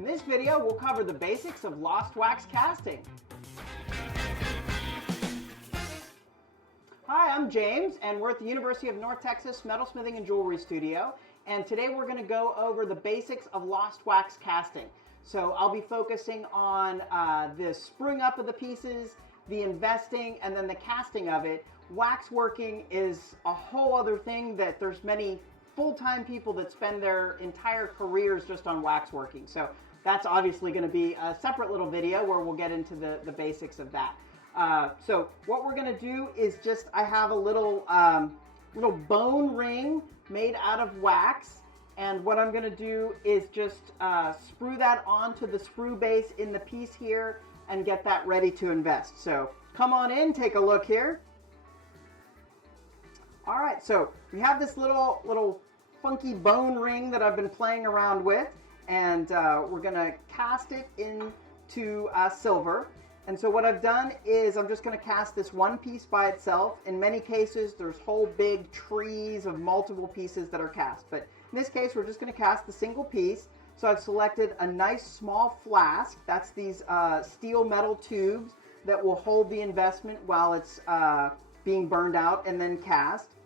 In this video, we'll cover the basics of lost wax casting. Hi, I'm James, and we're at the University of North Texas Metalsmithing and Jewelry Studio, and today we're going to go over the basics of lost wax casting. So I'll be focusing on the spruing up of the pieces, the investing, and then the casting of it. Wax working is a whole other thing that there's many full-time people that spend their entire careers just on wax working. So that's obviously going to be a separate little video where we'll get into the basics of that. So what we're going to do is just, I have a little bone ring made out of wax, and what I'm going to do is just sprue that onto the sprue base in the piece here and get that ready to invest. So come on in, take a look here. All right, so we have this little funky bone ring that I've been playing around with, and we're going to cast it into silver. And so what I've done is I'm just going to cast this one piece by itself. In many cases, there's whole big trees of multiple pieces that are cast. But in this case, we're just going to cast the single piece. So I've selected a nice small flask. That's these steel metal tubes that will hold the investment while it's being burned out and then cast.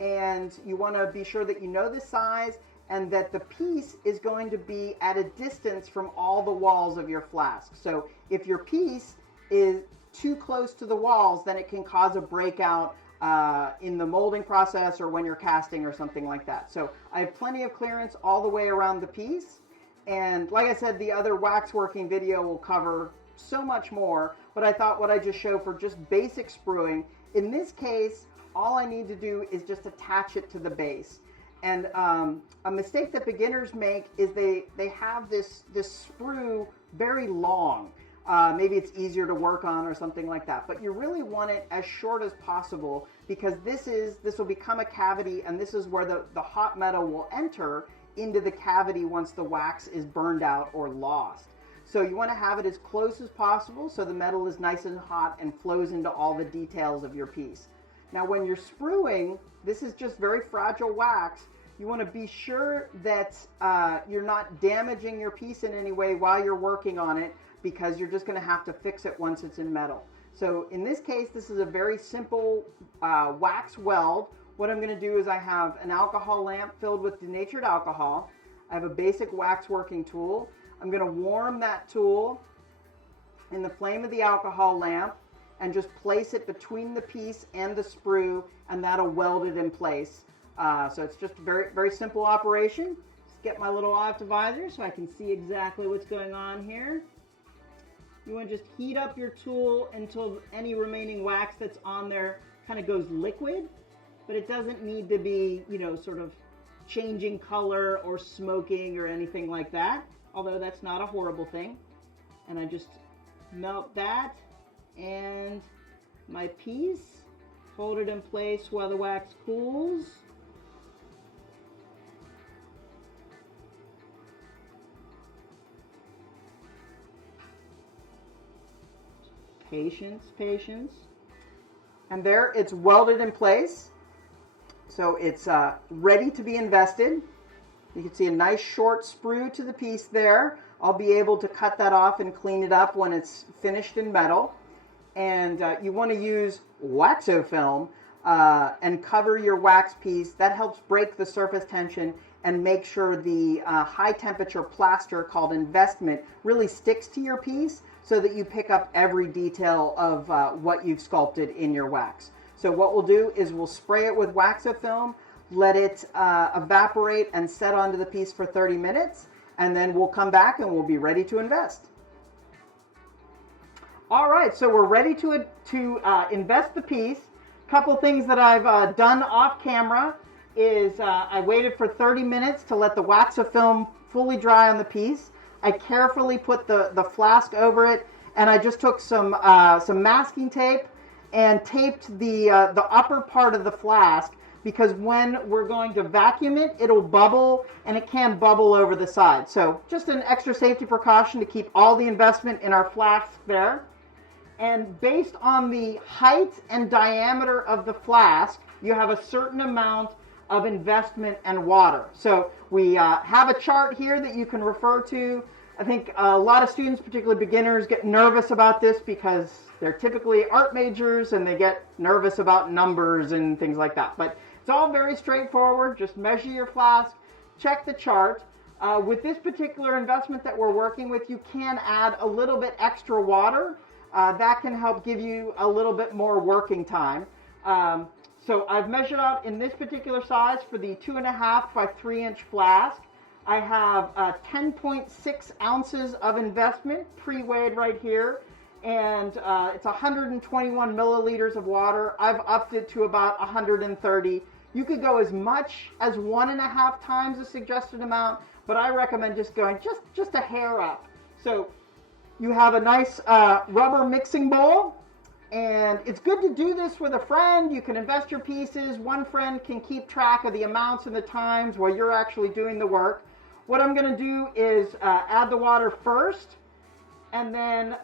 And you want to be sure that you know the size and that the piece is going to be at a distance from all the walls of your flask. So if your piece is too close to the walls, then it can cause a breakout in the molding process or when you're casting or something like that. So I have plenty of clearance all the way around the piece. And like I said, the other wax working video will cover so much more, but I thought what I just show for just basic spruing, in this case, all I need to do is just attach it to the base. And a mistake that beginners make is they have this sprue very long. Maybe it's easier to work on or something like that. But you really want it as short as possible, because this will become a cavity, and this is where the hot metal will enter into the cavity once the wax is burned out or lost. So you want to have it as close as possible so the metal is nice and hot and flows into all the details of your piece. Now when you're spruing, this is just very fragile wax. You want to be sure that you're not damaging your piece in any way while you're working on it, because you're just going to have to fix it once it's in metal. So in this case, this is a very simple wax weld. What I'm going to do is I have an alcohol lamp filled with denatured alcohol. I have a basic wax working tool. I'm going to warm that tool in the flame of the alcohol lamp and just place it between the piece and the sprue, and that'll weld it in place. So it's just a very, very simple operation. Just get my little optivisor so I can see exactly what's going on here. You want to just heat up your tool until any remaining wax that's on there kind of goes liquid, but it doesn't need to be, sort of changing color or smoking or anything like that, although that's not a horrible thing. And I just melt that and my piece, hold it in place while the wax cools. Patience, patience. And there, it's welded in place. So it's ready to be invested. You can see a nice short sprue to the piece there. I'll be able to cut that off and clean it up when it's finished in metal. And you want to use waxofilm and cover your wax piece. That helps break the surface tension and make sure the high temperature plaster called investment really sticks to your piece, so that you pick up every detail of what you've sculpted in your wax. So what we'll do is we'll spray it with waxofilm, let it evaporate and set onto the piece for 30 minutes, and then we'll come back and we'll be ready to invest. All right, so we're ready to invest the piece. A couple things that I've done off camera is I waited for 30 minutes to let the waxofilm fully dry on the piece. I carefully put the flask over it, and I just took some masking tape and taped the upper part of the flask, because when we're going to vacuum it, it'll bubble, and it can bubble over the side. So just an extra safety precaution to keep all the investment in our flask there. And based on the height and diameter of the flask, you have a certain amount of investment and water. So we have a chart here that you can refer to. I think a lot of students, particularly beginners, get nervous about this because they're typically art majors and they get nervous about numbers and things like that. But it's all very straightforward. Just measure your flask, check the chart. With this particular investment that we're working with, you can add a little bit extra water. That can help give you a little bit more working time. So I've measured out in this particular size for the 2.5 by 3-inch flask. I have 10.6 ounces of investment pre-weighed right here, and it's 121 milliliters of water. I've upped it to about 130. You could go as much as 1.5 times the suggested amount, but I recommend just going just a hair up. So you have a nice rubber mixing bowl, and it's good to do this with a friend. You can invest your pieces. One friend can keep track of the amounts and the times while you're actually doing the work. What I'm going to do is add the water first, and then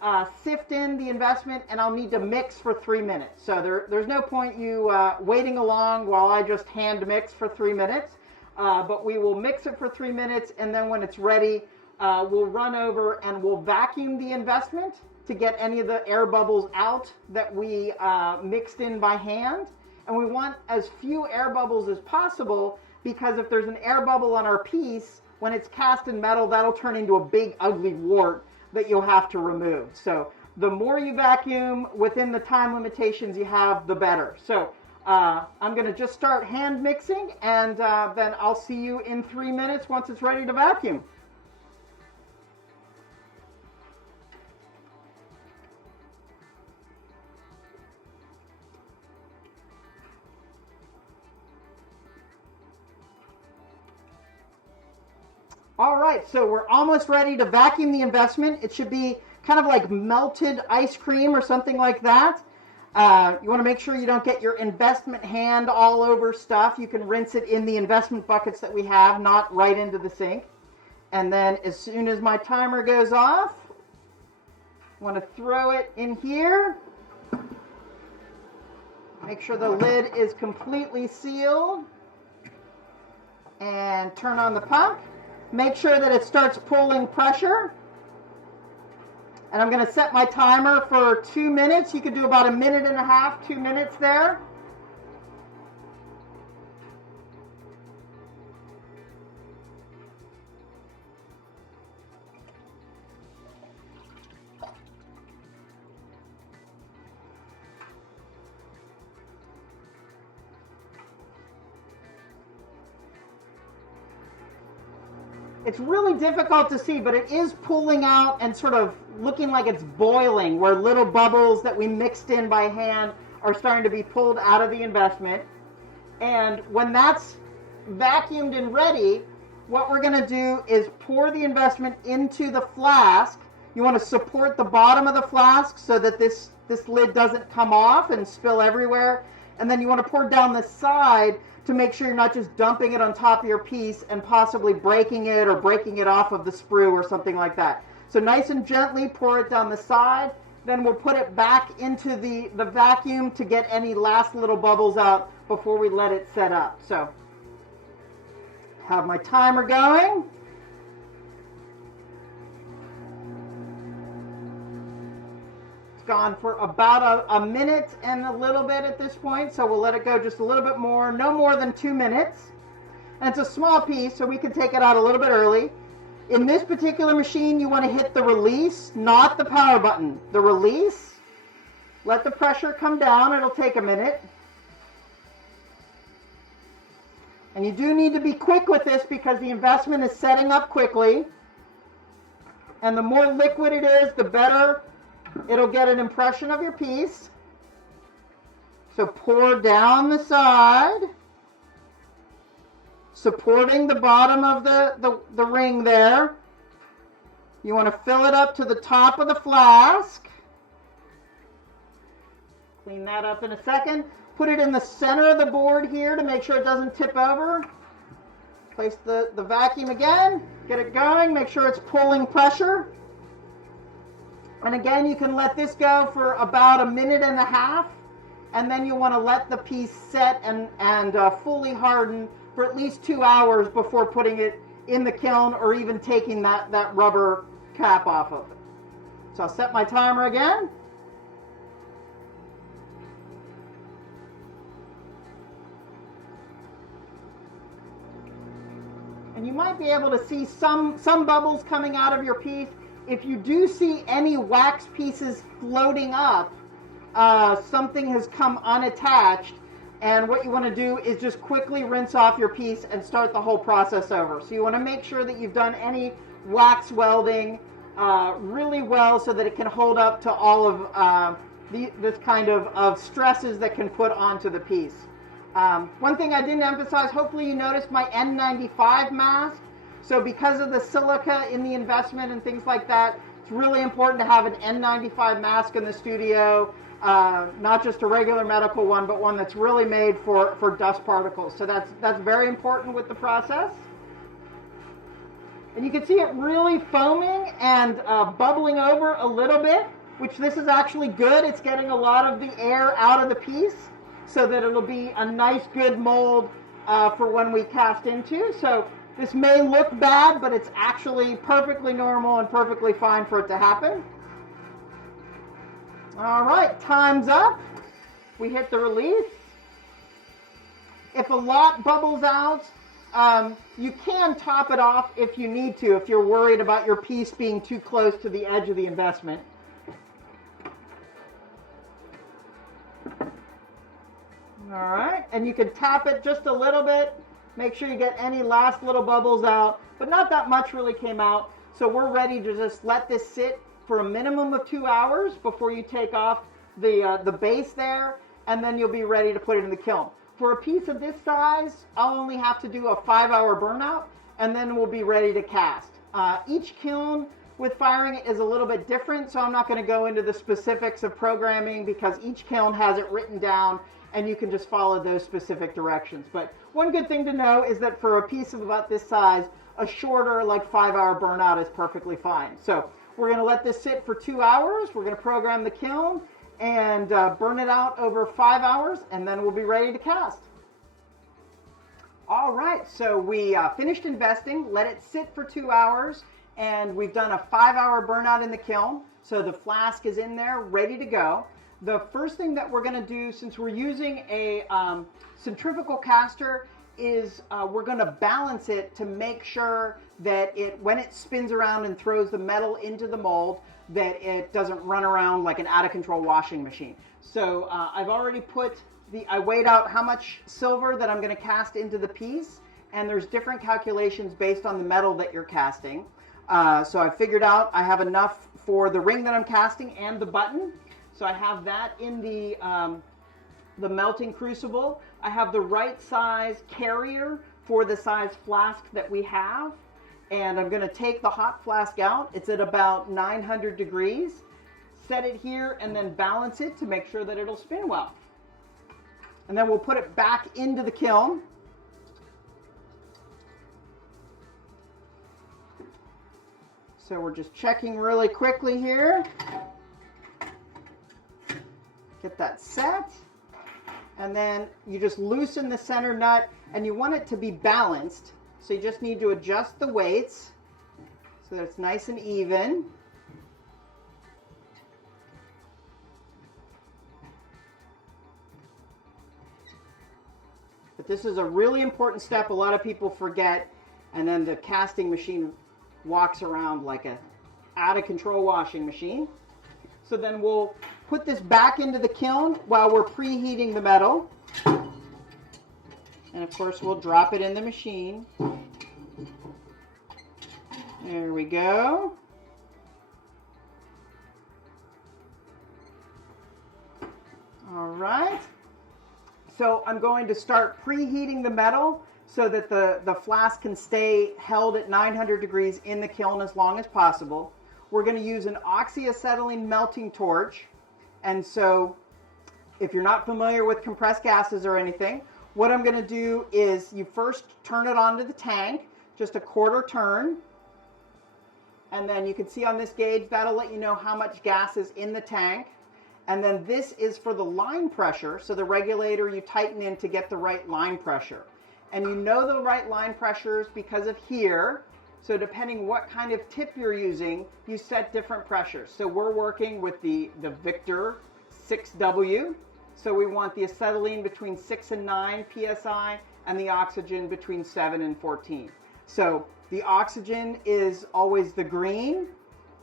sift in the investment, and I'll need to mix for 3 minutes. So there's no point you waiting along while I just hand mix for 3 minutes. But we will mix it for 3 minutes, and then when it's ready, we'll run over and we'll vacuum the investment to get any of the air bubbles out that we mixed in by hand. And we want as few air bubbles as possible, because if there's an air bubble on our piece, when it's cast in metal, that'll turn into a big ugly wart that you'll have to remove. So the more you vacuum within the time limitations you have, the better. So I'm going to just start hand mixing, and then I'll see you in 3 minutes once it's ready to vacuum. All right, so we're almost ready to vacuum the investment. It should be kind of like melted ice cream or something like that. You want to make sure you don't get your investment hand all over stuff. You can rinse it in the investment buckets that we have, not right into the sink. And then as soon as my timer goes off, I want to throw it in here. Make sure the lid is completely sealed. And turn on the pump. Make sure that it starts pulling pressure. And I'm going to set my timer for 2 minutes. You could do about 1.5 minutes, 2 minutes there. It's really difficult to see, but it is pulling out and sort of looking like it's boiling, where little bubbles that we mixed in by hand are starting to be pulled out of the investment. And when that's vacuumed and ready, what we're going to do is pour the investment into the flask. You want to support the bottom of the flask so that this lid doesn't come off and spill everywhere. And then you want to pour down the side to make sure you're not just dumping it on top of your piece and possibly breaking it or breaking it off of the sprue or something like that. So nice and gently pour it down the side. Then we'll put it back into the vacuum to get any last little bubbles out before we let it set up. So have my timer going. Gone for about a minute and a little bit at this point, so we'll let it go just a little bit more, no more than 2 minutes. And it's a small piece, so we can take it out a little bit early. In this particular machine, you want to hit the release, not the power button. The release, let the pressure come down. It'll take a minute. And you do need to be quick with this because the investment is setting up quickly. And the more liquid it is, the better it'll get an impression of your piece. So pour down the side, supporting the bottom of the ring there. You want to fill it up to the top of the flask. Clean that up in a second. Put it in the center of the board here to make sure it doesn't tip over. Place the vacuum again. Get it going. Make sure it's pulling pressure. And again, you can let this go for about 1.5 minutes, and then you want to let the piece set and fully harden for at least 2 hours before putting it in the kiln or even taking that rubber cap off of it. So I'll set my timer again. And you might be able to see some bubbles coming out of your piece. If you do see any wax pieces floating up, something has come unattached, and what you want to do is just quickly rinse off your piece and start the whole process over. So you want to make sure that you've done any wax welding really well so that it can hold up to all of this kind of stresses that can put onto the piece. One thing I didn't emphasize, hopefully you noticed my N95 mask. So because of the silica in the investment and things like that, it's really important to have an N95 mask in the studio, not just a regular medical one, but one that's really made for dust particles. So that's very important with the process. And you can see it really foaming and bubbling over a little bit, which this is actually good. It's getting a lot of the air out of the piece so that it'll be a nice, good mold for when we cast into. So this may look bad, but it's actually perfectly normal and perfectly fine for it to happen. All right, time's up. We hit the release. If a lot bubbles out, you can top it off if you need to, if you're worried about your piece being too close to the edge of the investment. All right, and you can tap it just a little bit. Make sure you get any last little bubbles out, but not that much really came out. So we're ready to just let this sit for a minimum of 2 hours before you take off the base there, and then you'll be ready to put it in the kiln. For a piece of this size, I'll only have to do a 5-hour burnout, and then we'll be ready to cast. Each kiln with firing it is a little bit different, so I'm not going to go into the specifics of programming because each kiln has it written down, and you can just follow those specific directions. But one good thing to know is that for a piece of about this size, a shorter, like 5-hour burnout is perfectly fine. So we're going to let this sit for 2 hours. We're going to program the kiln and burn it out over 5 hours, and then we'll be ready to cast. All right, so we finished investing, let it sit for 2 hours, and we've done a 5-hour burnout in the kiln. So the flask is in there, ready to go. The first thing that we're going to do, since we're using a centrifugal caster, is we're going to balance it to make sure that when it spins around and throws the metal into the mold, that it doesn't run around like an out-of-control washing machine. So I've already I weighed out how much silver that I'm going to cast into the piece, and there's different calculations based on the metal that you're casting. So I figured out I have enough for the ring that I'm casting and the button. So I have that in the melting crucible. I have the right size carrier for the size flask that we have. And I'm going to take the hot flask out. It's at about 900 degrees. Set it here and then balance it to make sure that it'll spin well. And then we'll put it back into the kiln. So we're just checking really quickly here. Get that set. And then you just loosen the center nut, and you want it to be balanced. So you just need to adjust the weights so that it's nice and even. But this is a really important step a lot of people forget, and then the casting machine walks around like a out-of-control washing machine. So then we'll put this back into the kiln while we're preheating the metal. And of course we'll drop it in the machine. There we go. All right. So I'm going to start preheating the metal so that the flask can stay held at 900 degrees in the kiln as long as possible. We're going to use an oxyacetylene melting torch. And so if you're not familiar with compressed gases or anything, what I'm going to do is you first turn it onto the tank, just a quarter turn. And then you can see on this gauge, that'll let you know how much gas is in the tank. And then this is for the line pressure. So the regulator you tighten in to get the right line pressure. And you know the right line pressures because of here. So depending what kind of tip you're using, you set different pressures. So we're working with the Victor 6W. So we want the acetylene between 6 and 9 psi and the oxygen between 7 and 14. So the oxygen is always the green,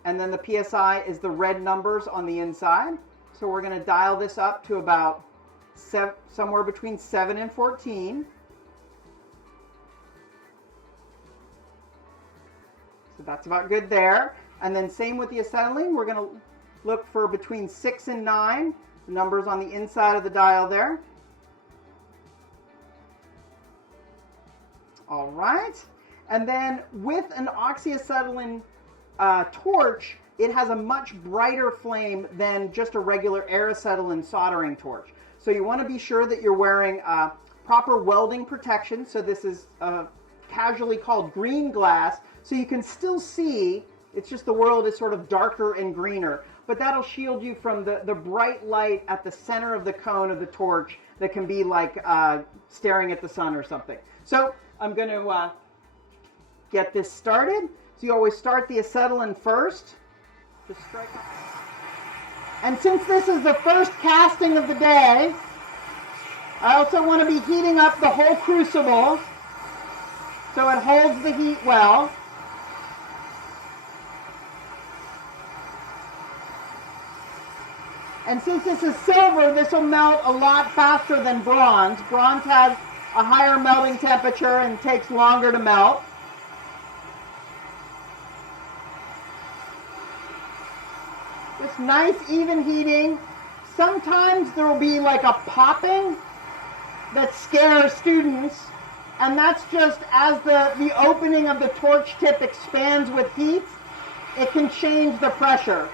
and then the psi is the red numbers on the inside. So we're going to dial this up to about somewhere between 7 and 14. So that's about good there. And then same with the acetylene. We're going to look for between 6 and 9, the numbers on the inside of the dial there. All right. And then with an oxyacetylene torch, it has a much brighter flame than just a regular acetylene soldering torch. So you want to be sure that you're wearing proper welding protection. So this is casually called green glass. So you can still see, it's just the world is sort of darker and greener. But that'll shield you from the bright light at the center of the cone of the torch that can be like staring at the sun or something. So I'm going to get this started. So you always start the acetylene first. Just strike up. And since this is the first casting of the day, I also want to be heating up the whole crucible so it holds the heat well. And since this is silver, this will melt a lot faster than bronze. Bronze has a higher melting temperature and takes longer to melt. Just nice even heating. Sometimes there will be like a popping that scares students, and that's just as the opening of the torch tip expands with heat, it can change the pressure.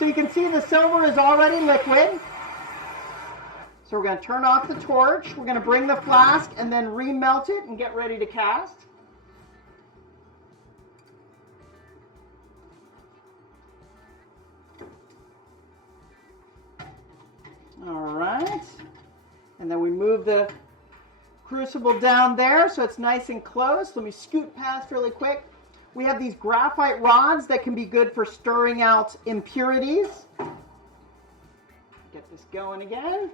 So you can see the silver is already liquid. So we're going to turn off the torch. We're going to bring the flask and then remelt it and get ready to cast. All right. And then we move the crucible down there so it's nice and close. Let me scoot past really quick. We have these graphite rods that can be good for stirring out impurities. Get this going again.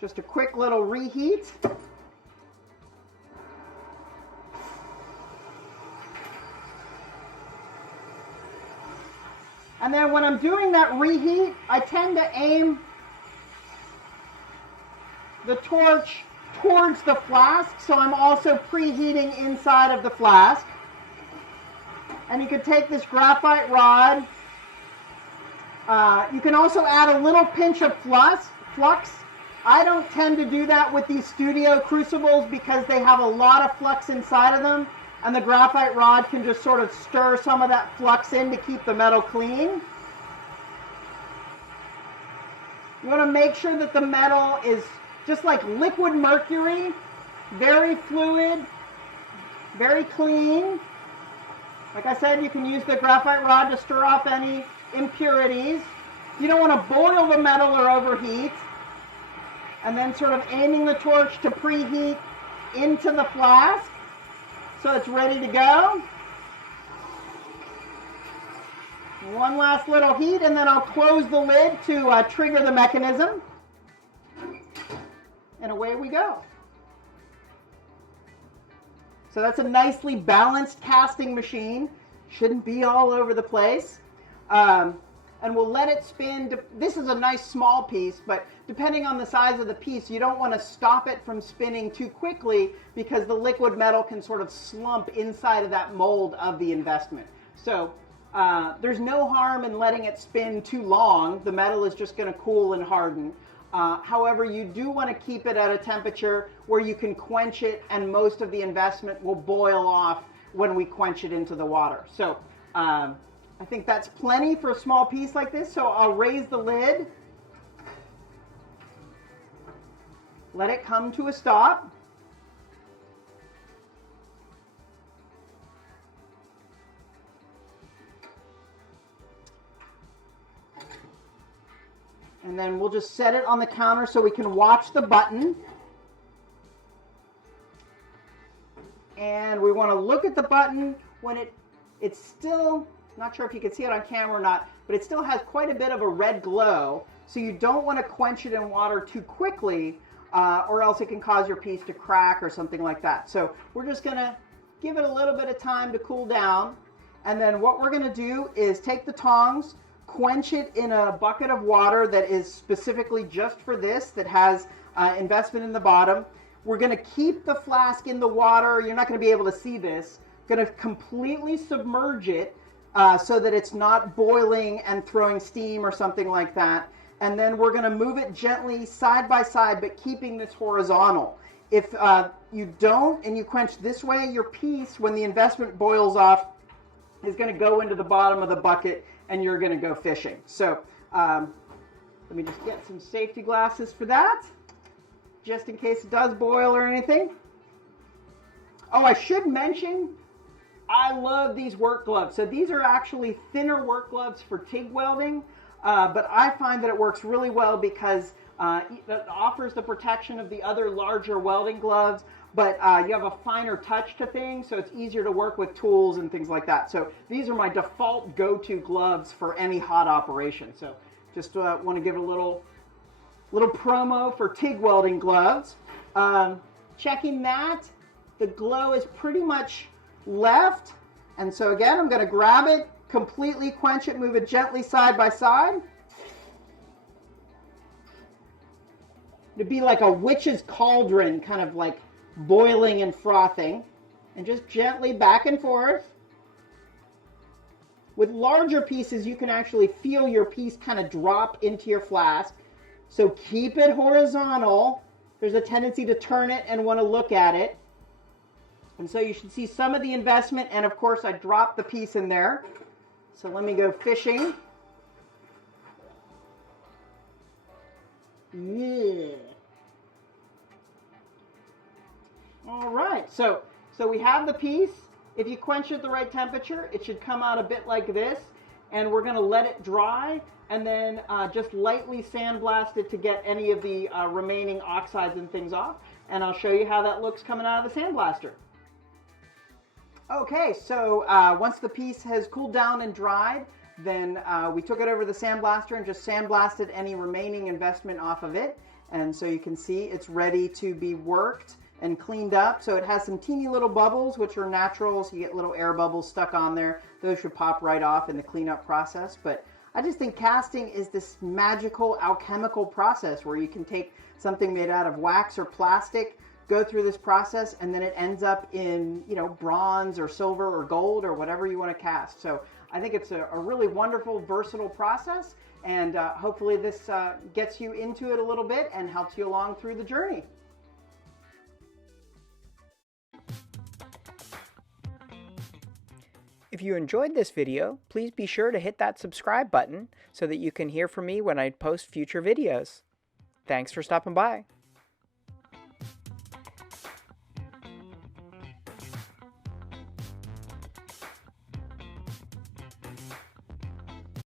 Just a quick little reheat. And then when I'm doing that reheat, I tend to aim the torch towards the flask, so I'm also preheating inside of the flask. And you can take this graphite rod. You can also add a little pinch of flux. I don't tend to do that with these studio crucibles because they have a lot of flux inside of them, and the graphite rod can just sort of stir some of that flux in to keep the metal clean. You want to make sure that the metal is just like liquid mercury, very fluid, very clean. Like I said, you can use the graphite rod to stir off any impurities. You don't want to boil the metal or overheat. And then sort of aiming the torch to preheat into the flask so it's ready to go. One last little heat, and then I'll close the lid to trigger the mechanism. And away we go. So that's a nicely balanced casting machine. Shouldn't be all over the place. And we'll let it spin. This is a nice small piece, but depending on the size of the piece, you don't want to stop it from spinning too quickly because the liquid metal can sort of slump inside of that mold of the investment. So there's no harm in letting it spin too long. The metal is just going to cool and harden. However, you do want to keep it at a temperature where you can quench it, and most of the investment will boil off when we quench it into the water. So I think that's plenty for a small piece like this. So I'll raise the lid, let it come to a stop. And then we'll just set it on the counter so we can watch the button. And we want to look at the button when it it's still, not sure if you can see it on camera or not, but it still has quite a bit of a red glow. So you don't want to quench it in water too quickly, or else it can cause your piece to crack or something like that. So we're just going to give it a little bit of time to cool down. And then what we're going to do is take the tongs, quench it in a bucket of water that is specifically just for this, that has investment in the bottom. We're going to keep the flask in the water. You're not going to be able to see this. Going to completely submerge it so that it's not boiling and throwing steam or something like that. And then we're going to move it gently side by side, but keeping this horizontal. If you don't and you quench this way, your piece, when the investment boils off, is going to go into the bottom of the bucket and you're going to go fishing. So let me just get some safety glasses for that, just in case it does boil or anything. Oh, I should mention, I love these work gloves. So these are actually thinner work gloves for TIG welding, but I find that it works really well because it offers the protection of the other larger welding gloves, but you have a finer touch to things, so it's easier to work with tools and things like that. So these are my default go-to gloves for any hot operation. So just want to give a little promo for TIG welding gloves. Checking that, the glow is pretty much left. And so again, I'm going to grab it, completely quench it, move it gently side by side. It'd be like a witch's cauldron, kind of like boiling and frothing. And just gently back and forth. With larger pieces, you can actually feel your piece kind of drop into your flask. So keep it horizontal. There's a tendency to turn it and want to look at it. And so you should see some of the investment, and of course I dropped the piece in there. So let me go fishing. Yeah. All right, so we have the piece. If you quench it at the right temperature, it should come out a bit like this, and we're going to let it dry and then just lightly sandblast it to get any of the remaining oxides and things off, and I'll show you how that looks coming out of the sandblaster. Okay, so once the piece has cooled down and dried, then we took it over the sandblaster and just sandblasted any remaining investment off of it. And so you can see it's ready to be worked and cleaned up. So it has some teeny little bubbles, which are natural, so you get little air bubbles stuck on there. Those should pop right off in the cleanup process. But I just think casting is this magical alchemical process where you can take something made out of wax or plastic, go through this process, and then it ends up in, you know, bronze or silver or gold or whatever you want to cast. So I think it's a really wonderful, versatile process, and hopefully this gets you into it a little bit and helps you along through the journey. If you enjoyed this video, please be sure to hit that subscribe button so that you can hear from me when I post future videos. Thanks for stopping by.